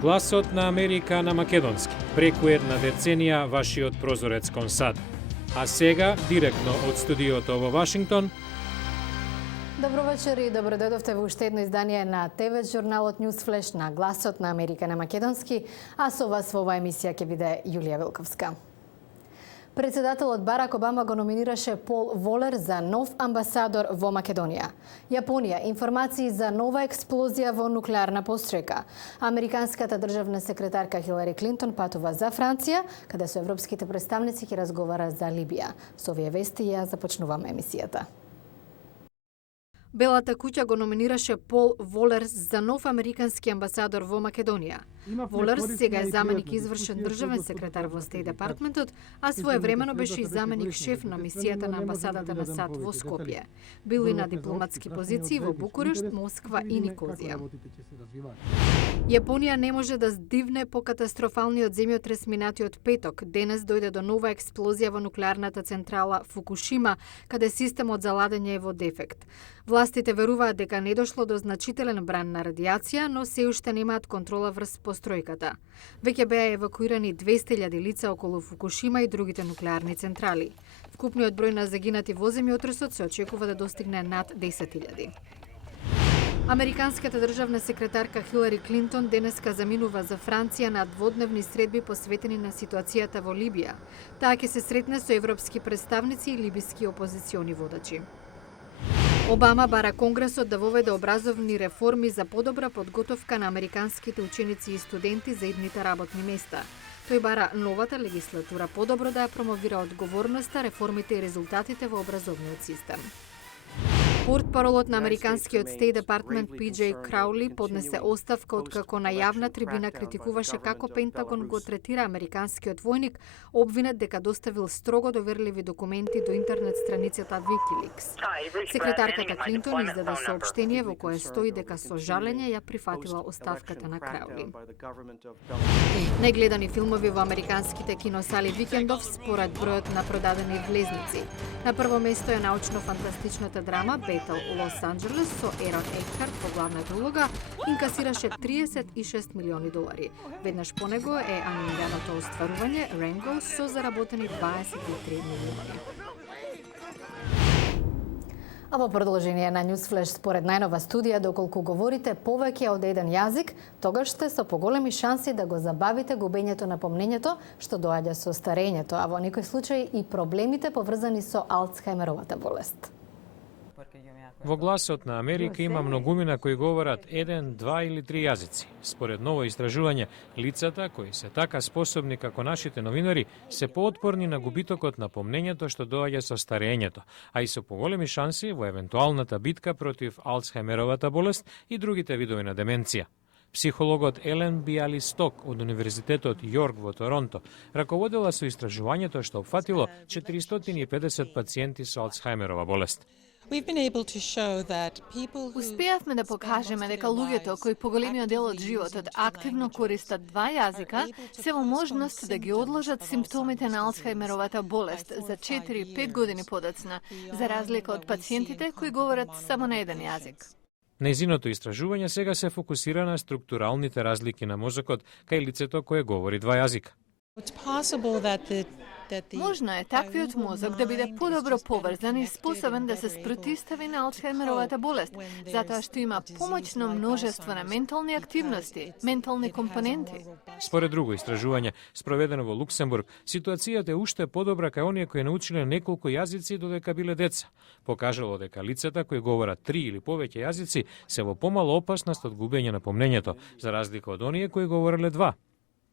Гласот на Америка на македонски. Преку една деценија вашиот прозорец кон САД. А сега, директно од студиото во Вашингтон. Добро вечер и добро дојдовте во уште едно издание на ТВ журналот News Flash на Гласот на Америка на македонски, а со вас во оваа емисија ќе биде Јулија Вилковска. Председателот Барак Обама го номинираше Пол Волер за нов амбасадор во Македонија. Јапонија информации за нова експлозија во нуклеарна постројка. Американската државна секретарка Хилари Клинтон патува за Франција, каде со европските представници ќе разговара за Либија. Со овие вести ја започнуваме емисијата. Белата куќа го номинираше Пол Волер за нов американски амбасадор во Македонија. Волер сега е заменик извршен државен секретар во Стејт департментот, а своевремено беше и заменик шеф на мисијата на амбасадата на САД во Скопје. Бил и на дипломатски позиции во Букурешт, Москва и Никозија. Јапонија не може да здивне по катастрофалниот земјотрес минатиот петок. Денес дојде до нова експлозија во нуклеарната централа Фукушима, каде системот за ладење е во дефект. Властите веруваат дека не дошло до значителен бран на радиација, но се уште немаат контрола врз постројката. Веќе беа евакуирани 200.000 лица околу Фукушима и другите нуклеарни централи. Вкупниот број на загинати во земјотресот се очекува да достигне над 10.000. Американската државна секретарка Хилари Клинтон денеска заминува за Франција на дводневни средби посветени на ситуацијата во Либија. Таа ќе се сретне со европски представници и либиски опозициони водачи. Обама бара Конгресот да воведе образовни реформи за подобра подготовка на американските ученици и студенти за идните работни места. Тој бара новата легислатура подобро да ја промовира одговорноста, реформите и резултатите во образовниот систем. Портпаролот на американскиот Стејт департмент Пи.Џеј Краули поднесе оставка откако на јавна трибина критикуваше како Пентагон го третира американскиот војник, обвинет дека доставил строго доверливи документи до интернет страницата Wikileaks. Секретарката Клинтон издаде соопштение во кое стои дека со жалење ја прифатила оставката на Краули. Негледани филмови во американските киносали викендов според бројот на продадени влезници. На прво место е научно-фантастичната драма Бетел Лос Анџелес со Ерон Екхарт во главната улога, инкасираше $36 милиони. Веднаш по него е анимираното остварување Ренго со заработени 23 милиони. А во продолжение на News Flash, според најнова студија, доколку говорите повеќе од еден јазик, тогаш сте со поголеми шанси да го забавите губењето на помнењето, што доаѓа со старењето, а во некој случај и проблемите поврзани со Алцхајмеровата болест. Во Гласот на Америка има многумина кои говорат еден, два или три јазици. Според ново истражување, лицата кои се така способни како нашите новинари се поотпорни на губитокот на помнењето што доаѓа со старењето, а и со поголеми шанси во евентуалната битка против Алцхајмеровата болест и другите видови на деменција. Психологот Елен Биалисток од Универзитетот Јорк во Торонто раководела со истражувањето што опфатило 450 пациенти со Алцхајмерова болест. Успеавме да покажеме дека луѓето кои поголемиот дел од животот активно користат два јазика се во можност да ги одложат симптомите на Алцхајмеровата болест за 4-5 години подоцна, за разлика од пациентите кои говорат само на еден јазик. Нејзиното истражување сега се фокусира на структуралните разлики на мозокот кај лицето кое говори два јазика. Можно е таквиот мозок да биде подобро поврзан и способен да се спротивстави на Алцхајмеровата болест, затоа што има помоќно множество на ментални активности, ментални компоненти. Според друго истражување, спроведено во Луксембург, ситуацијата е уште подобра кај оние кои научиле неколку јазици додека биле деца. Покажало дека лицата кои говорат 3 или повеќе јазици се во помала опасност од губење на помнењето, за разлика од оние кои говореле два.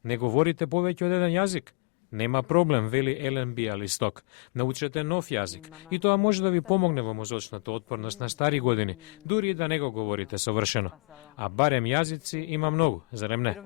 Не говорите повеќе од еден јазик? Нема проблем, вели Елен Биалисток. Научете нов јазик и тоа може да ви помогне во мозочната отпорност на стари години, дури и да не го говорите совршено. А барем јазици има многу, зарем не?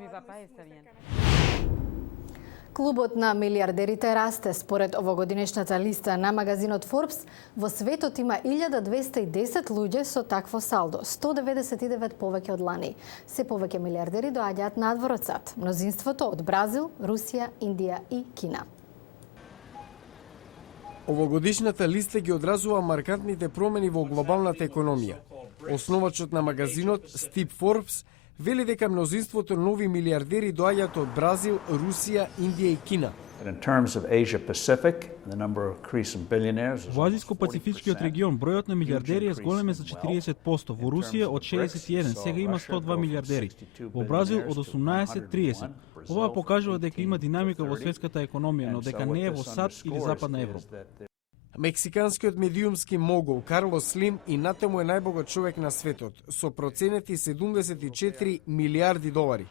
Клубот на милиардерите расте. Според овогодинешната листа на магазинот Forbes, во светот има 1210 луѓе со такво салдо, 199 повеќе од лани. Се повеќе милиардери доаѓаат надвор од САД, мнозинството од Бразил, Русија, Индија и Кина. Овогодишната листа ги одразува маркантните промени во глобалната економија. Основачот на магазинот Стив Форбс Вели дека мнозинството нови милиардери доаѓаат од Бразил, Русија, Индија и Кина. In terms of Asia Pacific, the number of recent billionaires is Во Азиско-Пацифичкиот регион бројот на милиардери е зголемен за 40%, во Русија од 61, сега има 102 милиардери, во Бразил од 18-30. Ова покажува дека има динамика во светската економија, но дека не е во САД или Западна Европа. Мексиканскиот медиумски могул Карлос Слим и натаму е најбогат човек на светот, со проценети 74 милиарди долари.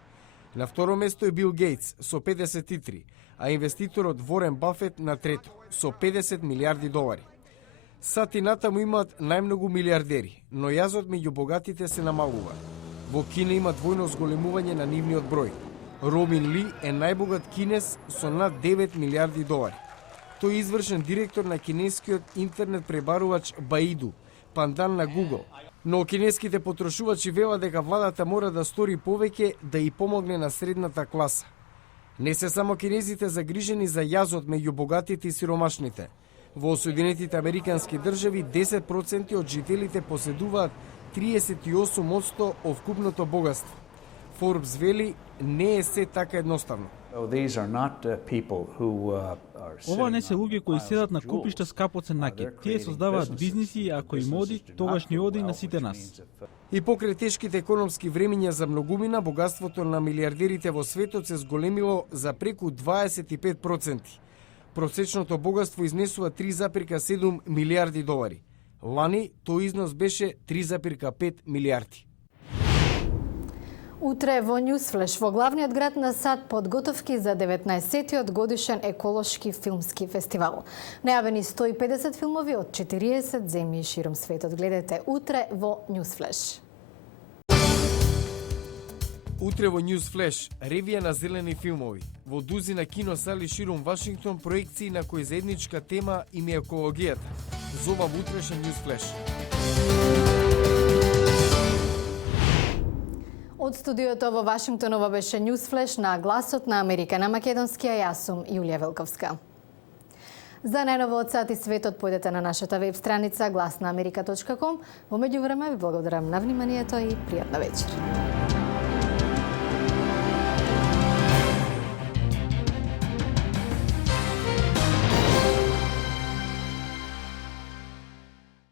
На второ место е Бил Гейтс со 53, а инвеститорот Ворен Бафет на трето со 50 милиарди долари. САД и натаму имаат најмногу милиардери, но јазот меѓу богатите се намалува. Во Кина има двојно зголемување на нивниот број. Робин Ли е најбогат кинез со над 9 милиарди долари. Тој е извршен директор на кинескиот интернет пребарувач Баиду, пандан на Google. Но кинеските потрошувачи велат дека владата мора да стори повеќе да и помогне на средната класа. Не се само кинезите загрижени за јазот меѓу богатите и сиромашните. Во Соединетите Американски држави 10% од жителите поседуваат 38% од вкупното богатство. Forbes вели не е се така едноставно. Ова не се луѓе кои седат на купишта скапоцен накид. Тие создаваат бизниси и ако им оди, тогаш ни оди на сите нас. И покрај тешките економски времиња за многумина, богатството на милиардерите во светот се зголемило за преку 25%. Просечното богатство изнесува 3,7 милиарди долари. Лани тој износ беше 3,5 милиарди. Утре во Ньюсфлеш во главниот град на САД подготовки за 19-тиот годишен еколошки филмски фестивал. Најавени 150 филмови од 40 земји широм светот. Гледате утре во Ньюсфлеш. Утре во Ньюсфлеш, ревија на зелени филмови. Во дузина киносали широм Вашингтон проекции на кои заедничка тема им е екологијата. Зова во утрешен Ньюсфлеш. Од студиото во Вашингтон ова беше Ньюсфлеш на Гласот на Америка на македонски, а јас сум Јулија Велковска. За најново од САД и светот појдете на нашата веб страница glasnaamerika.com. Во меѓувреме ви благодарам на вниманието и пријатна вечер.